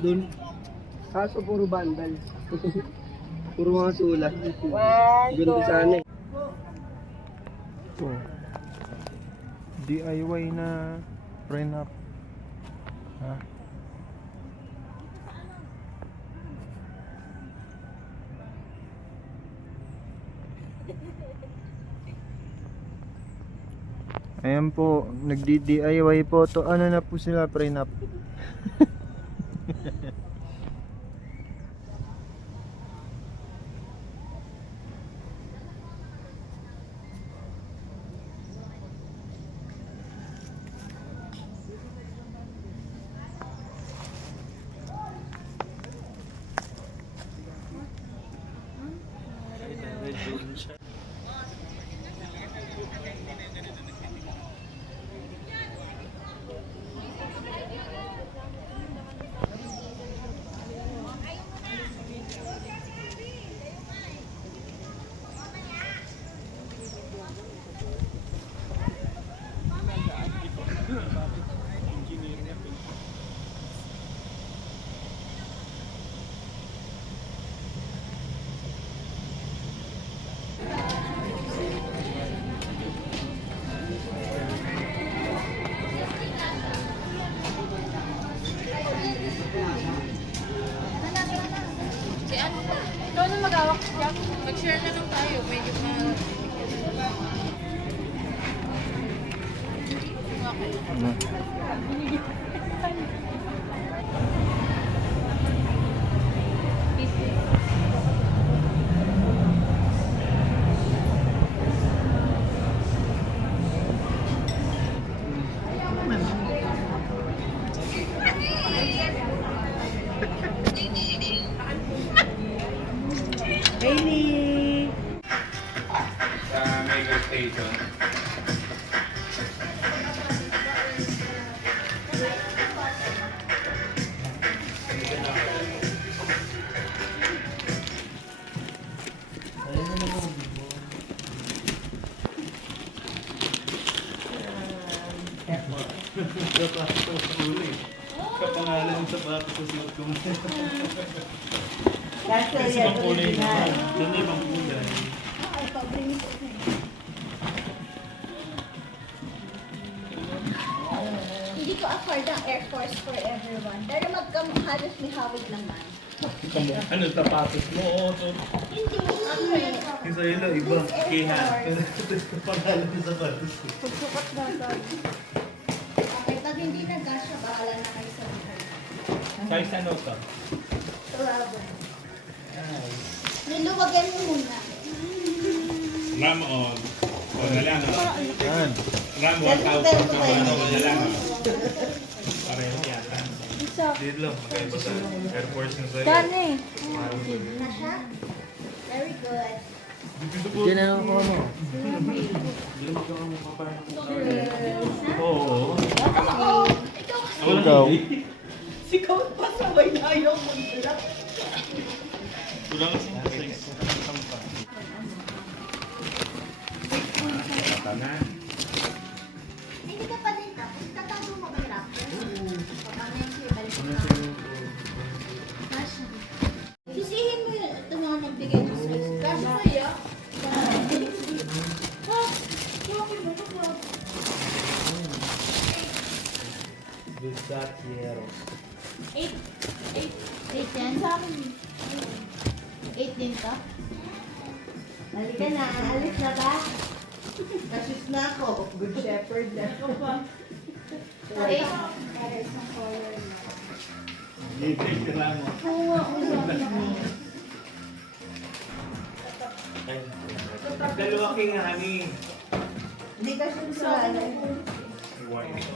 doon. Kaso puro bandal. Puro mga sulat. Ganito sana eh. Ito. DIY na prenup. Ha? Ayan po, nagdi-DIY po to. Ano na po sila, prenup? Si ano? Ikaw na mag-awak siya. Mag-share na lang tayo. Medyo Ano? Hailey! Sa Mega Station. Kapangalan sa sapatos sa suot ko. Kasi ibang kulay naman. Doon na ibang kulay. Hindi ko afford ang Air Force for everyone. Pero magkamhalos ni Hawig naman. Ano sapatos mo? Oo, so. Hindi. Yung sa'yo lang, iba. Kihan. Kapangalan sa sapatos. Pagsukat na sabi. Okay, pag hindi nag-gasya, bahala na kayo sa buhay. Size ano to? 12. Niluwagan mo muna. Ram on. O na lang. Yan. Ram 1,000 na lang. Pareho yata. Dito lang. Magkaiba sa Air Force ng sa'yo. Gani! Na siya? Very good. Diyan na ako ano. Oo. Ikaw. Ikaw pa sabay na ayaw mag-vlog. Kulang kasi ng size. Tanan. Hindi ka pa din tapos. Tatago mo ba yung rapper? Pag next year, balik mo na. Kasha. Sisihin mo yun. Ito mga nagbigay ng space. Kasha ba yan? Biscatiero. 8 yan sa akin. 8 din ka? Halika na. Alis na ba? Nasis na ako. Good shepherd na ako pa. Sorry. Para isang color na. Gipig ka lang. Dalawa king honey. Hindi kasi sa ano. White.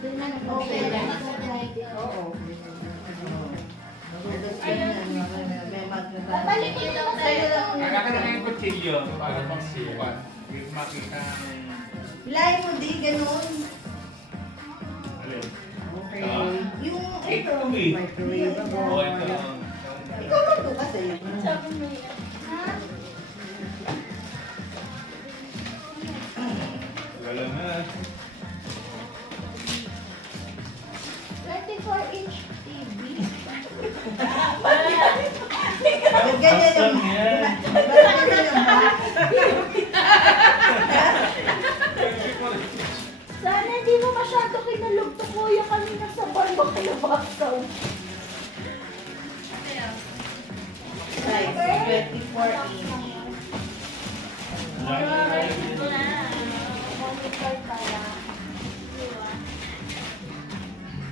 Doon na Okay lang. nag-okay. Oo. May magna. Babalik ko na tayo. Kaya ka na ngayong kutsilyo para pang siwan. Makita ang... Hilay mo di, ganun. Alin? Okay. Ah. Yung Ito, eh. microwave ako. Oo, ito. Ikaw lang to kasi. Sabi mo yan. Ha? Wala na. Custom yan. Sana hindi mo masyado kinalugto kuya kanina sa bar mo kalabasaw. Size 24 inch.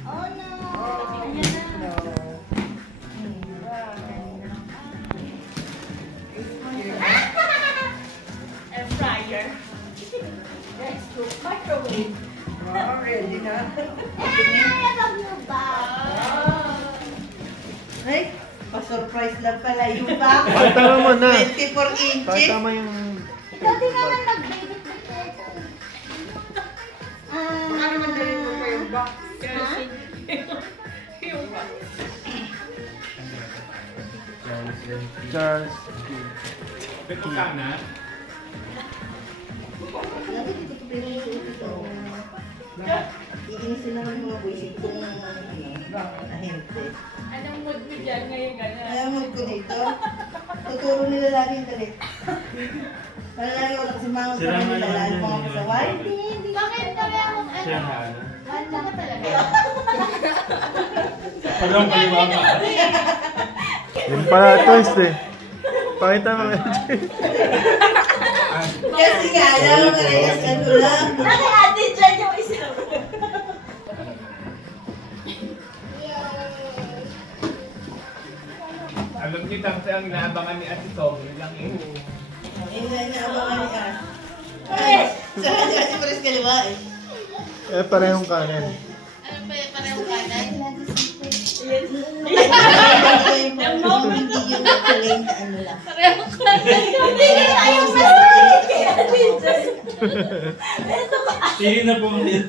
Oh no! Air fryer. Next to microwave. Wow, ready na. I love you back. Ay, pa-surprise lang pala yung back. Pakita mo na. 24 inches. Pakita mo yung... Ikaw din naman nag-baby ko. Baka naman dalhin mo pa yung box. Charles. Ito ka na. Iinisin na kami mga buwisit kung ahente. Anong mood mo dyan ngayon ganyan? Ayaw mo ko dito. Tuturo nila lagi yung talit. Para lagi ako nakasimangot sa Sira nga kanila. Lalo naman mga yung pasaway. Hindi bakit kami akong Siya ano? na ano. Handa ka talaga. Parang kaliwa ka. Yung pala twist eh. Pakita mo nga. Kasi nga, alam mo karayas ano lang. Bakit ate dyan yung isa? Alam niyo, Tangsa, ang inaabangan ni Ate Tom, yun lang yun. Ayun na inaabangan ni Ash. Ay, sa kanya kasi pares kaliwa eh. Eh, parehong kanan. Ano ba yung parehong kanan? Hindi yung nagkulay na ano lang. Parehong kanan. Hindi ka ayaw sa kaya ate dyan. Tingin na po ulit.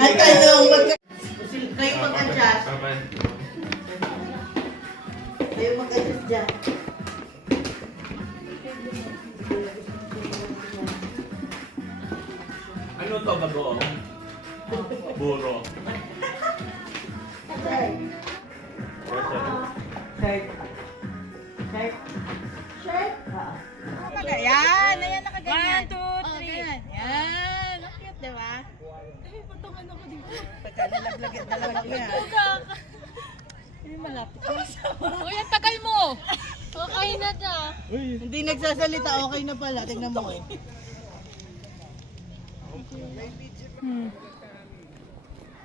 At tanong, kayo mag-adjust. Kayo mag-adjust dyan. Ano to, bago? Buro. Shirt. Shirt. Shirt. Shirt? Ayan, ayan nakaganyan. 1, 2, 3. Yan. Ang cute, diba? Pagka nalaglagan na lang niya. Hindi malapit. Uy, ang tagal mo. Okay na na. Hindi nagsasalita, okay na pala. Tingnan mo eh.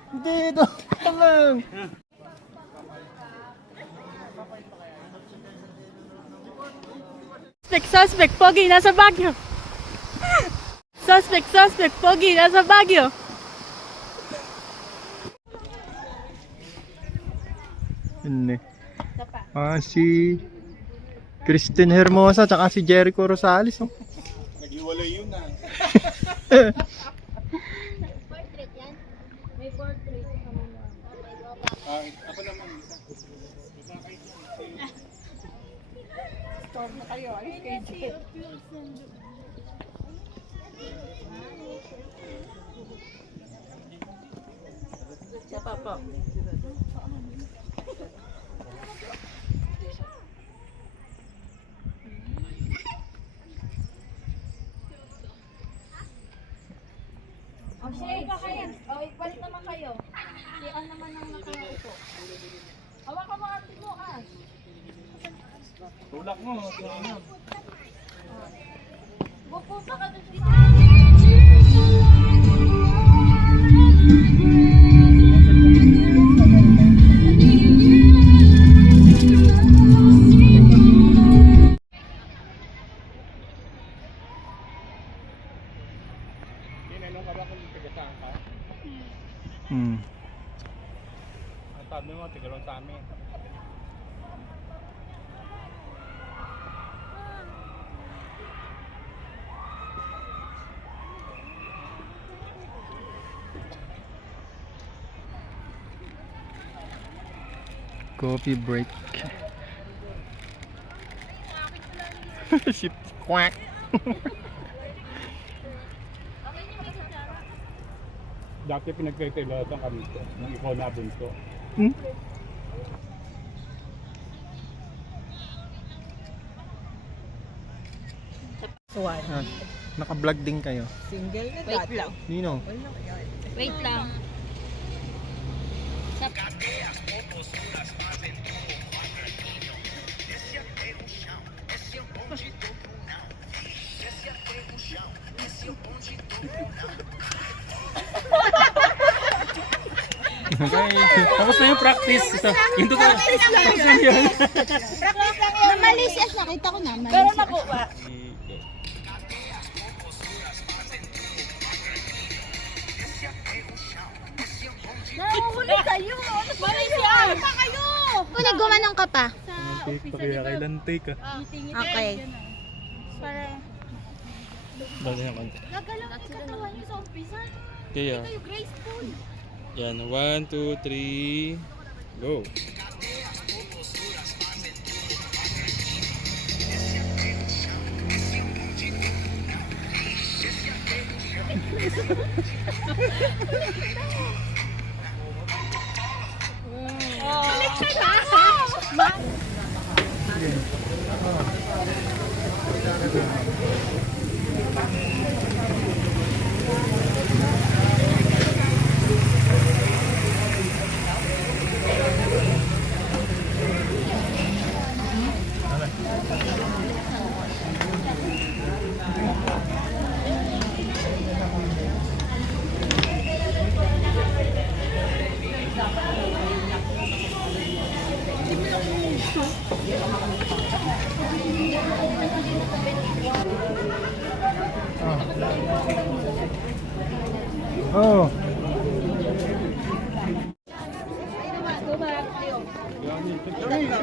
Hindi, ito lang. Suspect, Pogi, nasa Baguio. Suspect, Pogi, nasa Baguio. Hindi. Si Christine Hermosa tsaka si Jericho Rosales. Oh. Nag-iwalay yun ah. Portrait yan? May portrait. Ako naman isa. Siya pa po. O, share ba kayo? O, balik naman kayo. Si An naman ang nakaupo. Hawakan mo ate mo, ah. Tulak mo. Tulak mo. Pupunta ka dun dito. Hmm. Ang sabi mo, tigalong sa amin. Coffee break. Ship quack. Dati pinagkaitilatan kami ito. Nung ikaw na bunso. Hmm? one. Ah, naka-vlog din kayo. Single na Wait lang. Nino? Wait lang. Tapos na yung practice. Yung totoo. Tapos na yun. Namalis nakita ko naman. Pero nakuha. Nahuhuli kayo! Ano ba yan? Pa kayo! Kung gumanong ka pa. Kaya kailan take ah. Okay. Para Bali naman. gagalaw ang katawan niyo sa umpisa. Kaya. Kayo graceful. Yan. 1, 2, 3. Go. Oh. Nice.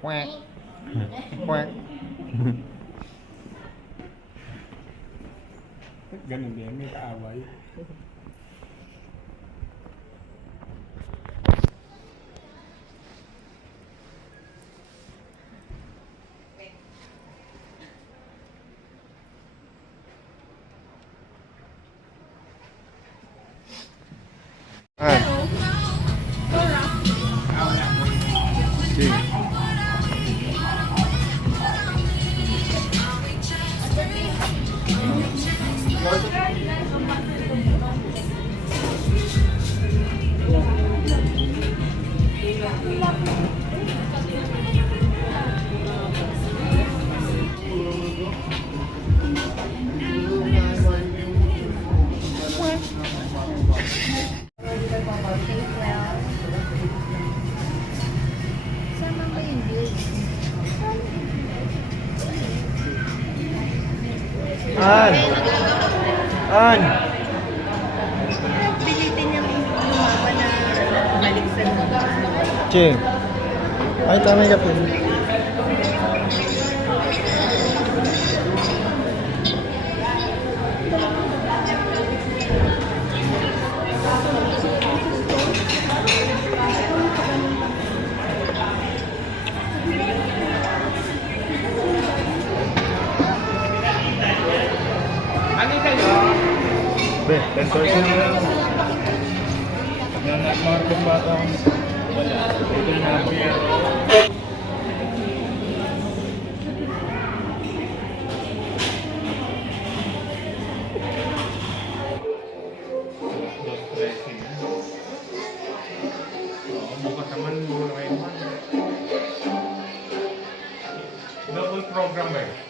Quack. Quack. Ganun din. May kaaway. Ah. Sige. Sama ko yung build. An! An! Pilitin niyang lumama na balik sa Ching. Ay, tama ka po. Ano kayo? Be, 10% na lang. Yan at Marcos Batang. Ito yung mga puyer. Bukas naman muna kayo. Double program ba yun?